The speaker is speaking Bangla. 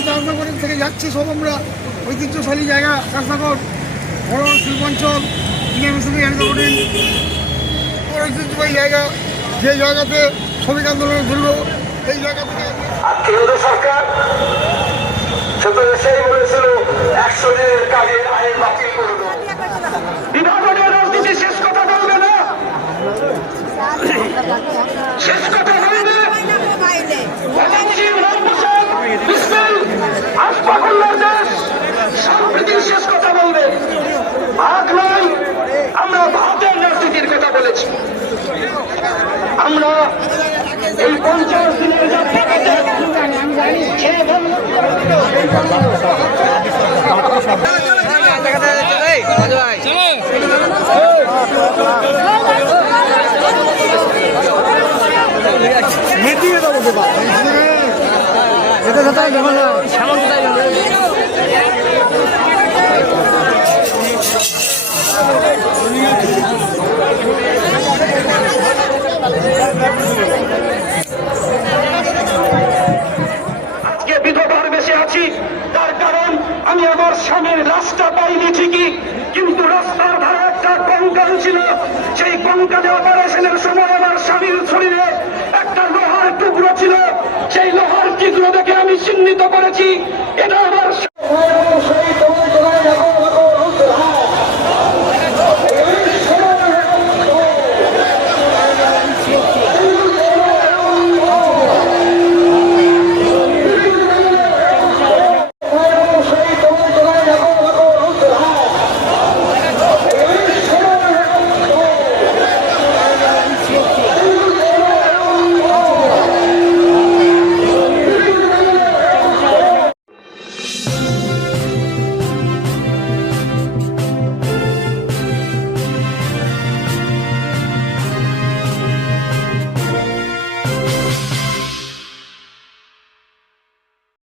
যে দাসনগরের থেকে যাচ্ছি সব আমরা ঐতিহ্যশালী জায়গা দাসনগর বড় শিল্পাঞ্চল ঐতিহ্যবাহী জায়গা, যে জায়গাতে শ্রমিক আন্দোলনের ধরল এই জায়গা থেকে কেন্দ্র সরকার শুধু এসেই বলেছিল 100 দিনের কাজের আইন বাতিল করল। বিভাজনের রাজনীতি শেষ কথা বলবে না, শেষ কথা বলবে আসফাকুল্লাহ দেশ সম্প্রীতির শেষ কথা বলবে। ভাগ নয়, আমরা ভাতের রাজনীতির কথা বলেছি। আমরা এই 50 দিনের যাত্রাকে মিটিয়ে দেবো আজকে বিধবার বেঁচে আছি, তার কারণ আমি আমার স্বামীর রাস্তা পাইনি ঠিকই, কিন্তু রাস্তার ধারে একটা কঙ্কাল ছিল। সেই কঙ্কালে অপারেশনের সময় আমার স্বামীর শরীরে একটা লোহার টুকরো ছিল। সেই লোহার টুকরো দেখে আমি চিহ্নিত করেছি এটা